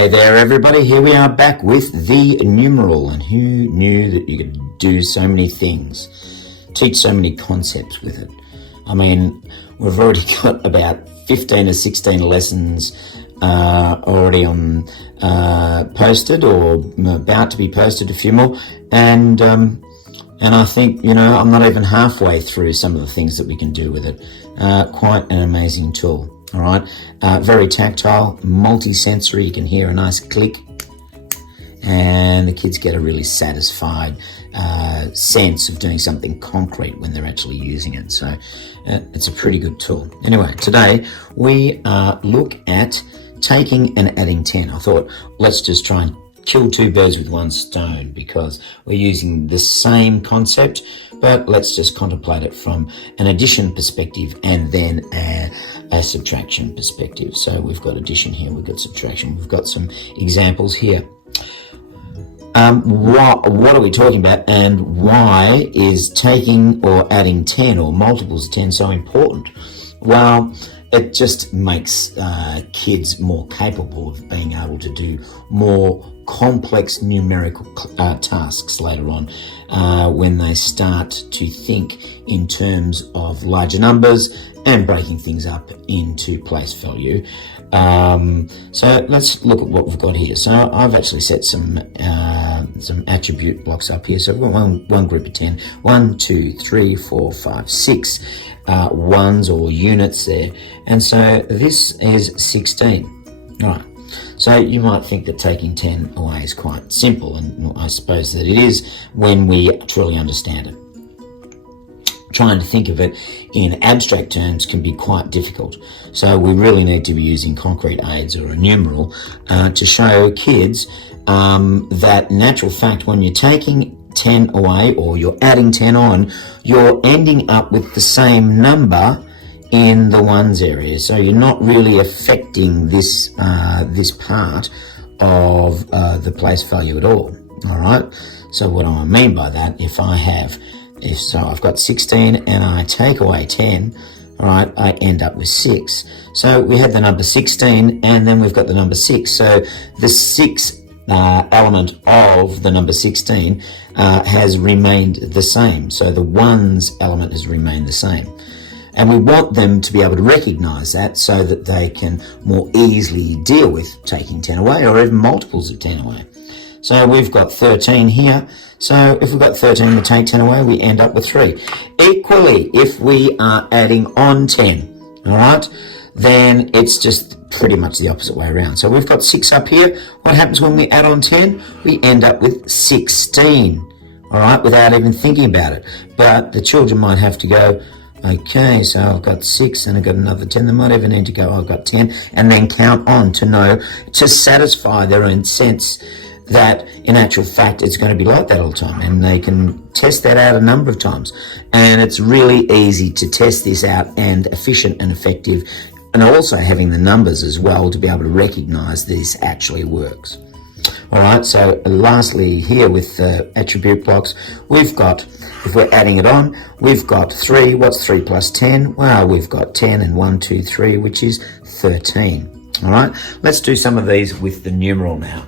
G'day there everybody, here we are back with the numeral, and who knew that you could do so many things, teach so many concepts with it. I mean, we've already got about 15 or 16 lessons already on posted or about to be posted, a few more, and I think, you know, I'm not even halfway through some of the things that we can do with it. Quite an amazing tool. All right, very tactile, multi-sensory. You can hear a nice click, and the kids get a really satisfied sense of doing something concrete when they're actually using it. So it's a pretty good tool. Anyway, today we look at taking and adding 10. I thought, let's just try and kill two birds with one stone, because we're using the same concept, but let's just contemplate it from an addition perspective and then a subtraction perspective. So we've got addition here, we've got subtraction, we've got some examples here. What are we talking about, and why is taking or adding 10 or multiples of 10 so important? Well, it just makes kids more capable of being able to do more complex numerical tasks later on when they start to think in terms of larger numbers and breaking things up into place value. So let's look at what we've got here. So I've actually set some attribute blocks up here. So we've got one group of 10, 1, 2, 3, 4, 5, 6 ones or units there. And so this is 16. All right. So you might think that taking 10 away is quite simple, and I suppose that it is when we truly understand it. Trying to think of it in abstract terms can be quite difficult. So we really need to be using concrete aids or a numeral to show kids that in actual fact, when you're taking 10 away or you're adding 10 on, you're ending up with the same number in the ones area. So you're not really affecting this this part of the place value at all. All right. So what do I mean by that? If I've got 16 and I take away 10, all right, I end up with 6. So we have the number 16, and then we've got the number 6. So the 6 element of the number 16 has remained the same. So the ones element has remained the same. And we want them to be able to recognize that so that they can more easily deal with taking 10 away or even multiples of 10 away. So we've got 13 here. So if we've got 13 to take 10 away, we end up with 3. Equally, if we are adding on 10, all right, then it's just pretty much the opposite way around. So we've got 6 up here. What happens when we add on 10? We end up with 16, all right, without even thinking about it. But the children might have to go, okay, so I've got 6 and I've got another 10. They might even need to go, I've got 10, and then count on to know, to satisfy their own sense that in actual fact it's going to be like that all the time, and they can test that out a number of times. And it's really easy to test this out, and efficient and effective, and also having the numbers as well to be able to recognize this actually works. All right, so lastly here with the attribute blocks, we've got, if we're adding it on, we've got 3. What's 3 plus 10? Well, we've got 10 and 1, 2, 3, which is 13. All right, let's do some of these with the numeral now.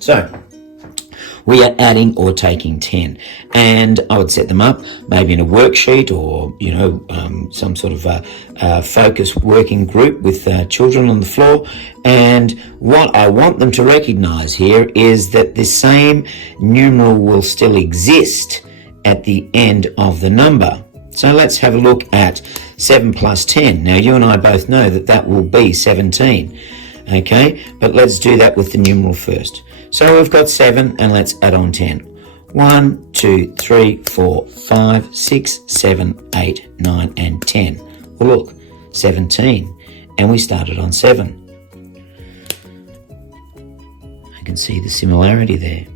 So we are adding or taking 10, and I would set them up maybe in a worksheet or, you know, some sort of a focused working group with children on the floor. And what I want them to recognize here is that the same numeral will still exist at the end of the number. So let's have a look at 7 plus 10. Now you and I both know that that will be 17. Okay, but let's do that with the numeral first. So we've got 7, and let's add on 10. 1, 2, 3, 4, 5, 6, 7, 8, 9, and 10. Well, look, 17, and we started on 7. I can see the similarity there.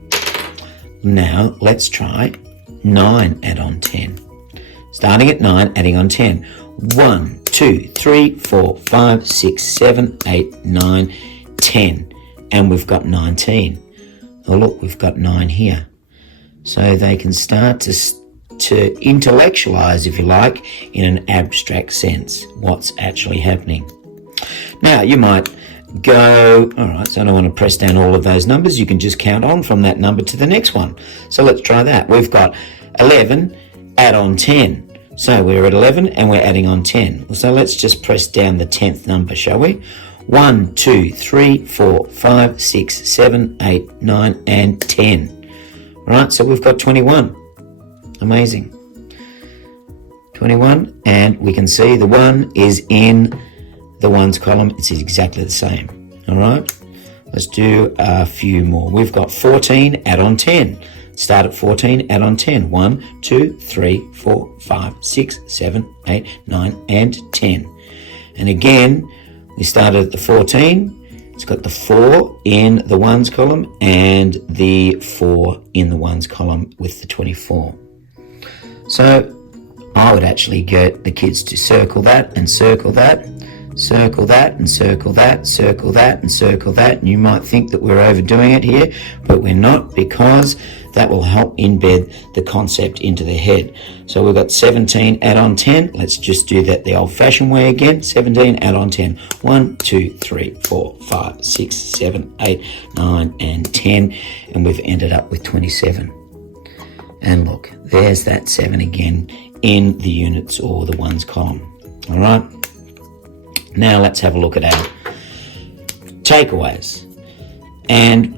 Now let's try 9, add on 10. Starting at 9, adding on 10. 1, 2, 3, 4, 5, 6, 7, 8, 9, 10. And we've got 19. Oh, look, we've got 9 here. So they can start to intellectualize, if you like, in an abstract sense, what's actually happening. Now, you might go, all right, so I don't want to press down all of those numbers. You can just count on from that number to the next one. So let's try that. We've got 11, add on 10. So we're at 11 and we're adding on 10. So let's just press down the 10th number, shall we? 1, 2, 3, 4, 5, 6, 7, 8, 9, and 10. Right, so we've got 21. Amazing. 21, and we can see the 1 is in the ones column. It's exactly the same. All right, let's do a few more. We've got 14, add on 10. Start at 14, add on 10. 1, 2, 3, 4, 5, 6, 7, 8, 9, and 10. And again, we started at the 14. It's got the 4 in the ones column and the 4 in the ones column with the 24. So I would actually get the kids to circle that and circle that, circle that and circle that, circle that and circle that. And you might think that we're overdoing it here, but we're not, because that will help embed the concept into their head. So we've got 17, add on 10. Let's just do that the old-fashioned way again. 17, add on 10. 1, 2, 3, 4, 5, 6, 7, 8, 9, and 10. And we've ended up with 27. And look, there's that 7 again in the units or the ones column. All right. Now let's have a look at our takeaways. And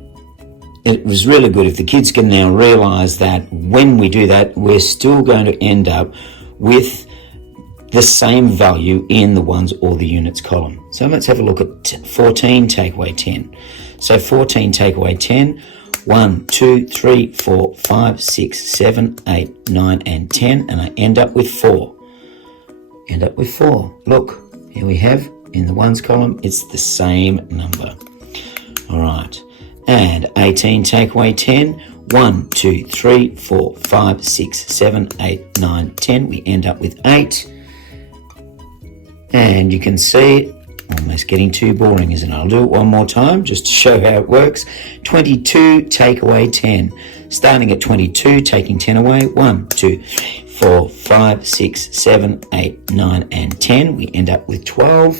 it was really good if the kids can now realise that when we do that, we're still going to end up with the same value in the ones or the units column. So let's have a look at 14 takeaway 10. So 14 takeaway 10. 1, 2, 3, 4, 5, 6, 7, 8, 9, and 10. And I end up with 4. End up with 4. Look, here we have in the ones column, it's the same number. All right. And 18 takeaway 10. 1, 2, 3, 4, 5, 6, 7, 8, 9, 10. We end up with 8. And you can see, almost getting too boring, isn't it? I'll do it one more time just to show how it works. 22 takeaway 10. Starting at 22, taking 10 away. 1, 2, 3, 4, 5, 6, 7, 8, 9, and 10. We end up with 12.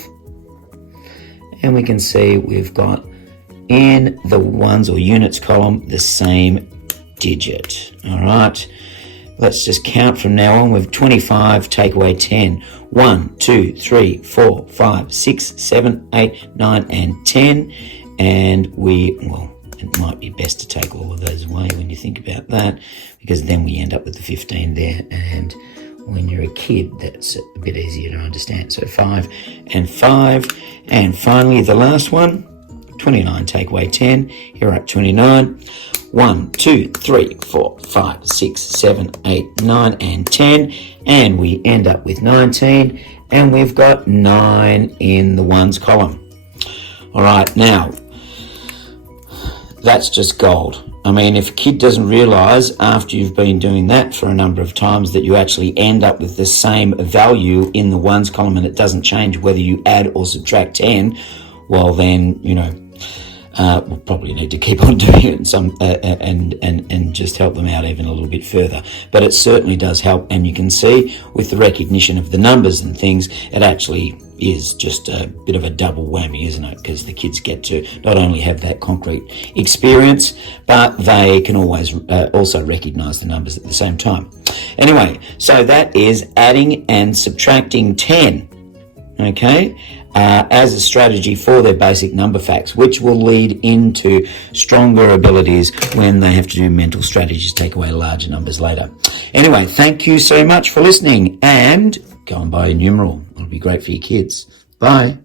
And we can see we've got in the ones or units column the same digit. All right. Let's just count from now on. We've 25 takeaway 10. 1, 2, 3, 4, 5, 6, 7, 8, 9, and 10. And it might be best to take all of those away when you think about that, because then we end up with the 15 there. And when you're a kid, that's a bit easier to understand. So 5 and 5. And finally, the last one, 29 takeaway 10. Here we're at 29. 1, 2, 3, 4, 5, 6, 7, 8, 9, and 10. And we end up with 19. And we've got 9 in the ones column. All right, now, that's just gold. I mean, if a kid doesn't realise after you've been doing that for a number of times that you actually end up with the same value in the ones column and it doesn't change whether you add or subtract 10, well then, we'll probably need to keep on doing it and just help them out even a little bit further. But it certainly does help, and you can see with the recognition of the numbers and things, it actually is just a bit of a double whammy, isn't it? Because the kids get to not only have that concrete experience, but they can always also recognise the numbers at the same time. Anyway, so that is adding and subtracting 10. Okay, as a strategy for their basic number facts, which will lead into stronger abilities when they have to do mental strategies, take away larger numbers later. Anyway, thank you so much for listening, and go and buy a numeral. It'll be great for your kids. Bye.